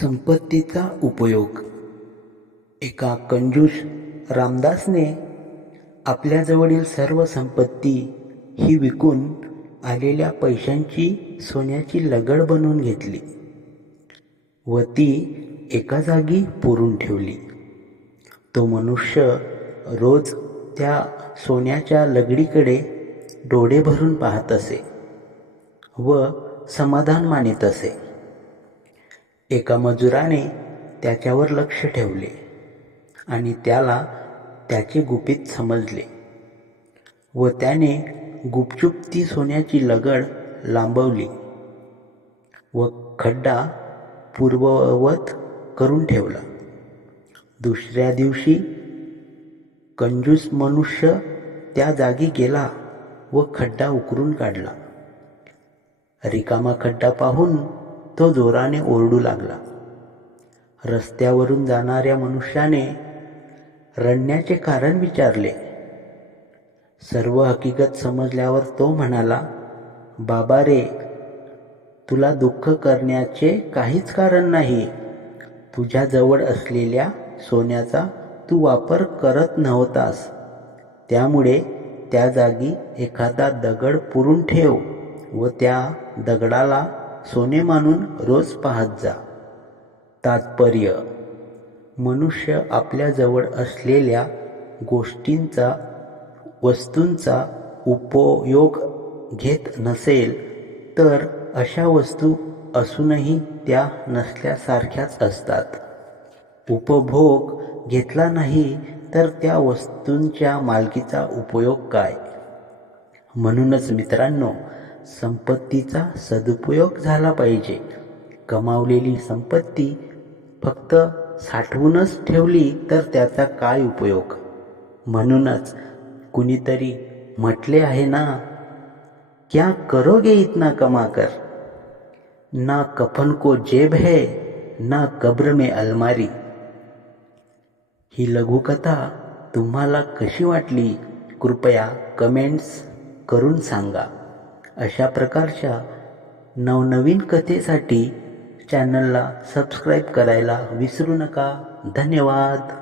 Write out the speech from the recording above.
संपत्तीचा उपयोग. एका कंजूस रामदासने आपल्याजवळील सर्व संपत्ती ही विकून आलेल्या पैशांची सोन्याची लगड बनवून घेतली व ती एका जागी पुरून ठेवली. तो मनुष्य रोज त्या सोन्याच्या लगडीकडे डोळे भरून पाहत असे व समाधान मानित असे. एका मजुराने त्याच्यावर लक्ष ठेवले आणि त्याला त्याचे गुपित समजले व त्याने गुपचूप ती सोन्याची लगड लांबवली व खड्डा पूर्ववत करून ठेवला. दुसऱ्या दिवशी कंजूस मनुष्य त्या जागी गेला व खड्डा उकरून काढला. रिकामा खड्डा पाहून तो जोराने ओरडू लागला. रस्त्यावरून जाणाऱ्या मनुष्याने रडण्याचे कारण विचारले. सर्व हकीकत समजल्यावर तो म्हणाला बाबा रे तुला दुःख करण्याचे काहीच कारण नाही. तुझ्याजवळ असलेल्या सोन्याचा तू वापर करत नव्हतास. त्यामुळे त्या जागी एखादा दगड पुरून ठेव व त्या दगडाला सोने मानून रोज पाहत जा. तात्पर्य मनुष्य आपल्याजवळ असलेल्या गोष्टींचा वस्तूंचा उपयोग घेत नसेल तर अशा वस्तू असूनही त्या नसल्यासारख्याच असतात. उपभोग घेतला नाही तर त्या वस्तूंच्या मालकीचा उपयोग काय? म्हणूनच मित्रांनो संपत्तीचा सदुपयोग झाला पाहिजे. कमावलेली संपत्ती फक्त साठवूनच ठेवली तर त्याचा काय उपयोग? म्हणूनच कुणीतरी म्हटले आहे ना क्या करोगे इतना कमाकर ना कफन को जेब है ना कब्र में अलमारी. ही लघुकथा तुम्हाला कशी वाटली? कृपया कमेंट्स करून सांगा. अशा प्रकारच्या नवनवीन कथेसाठी चॅनलला सबस्क्राईब करायला विसरू नका. धन्यवाद.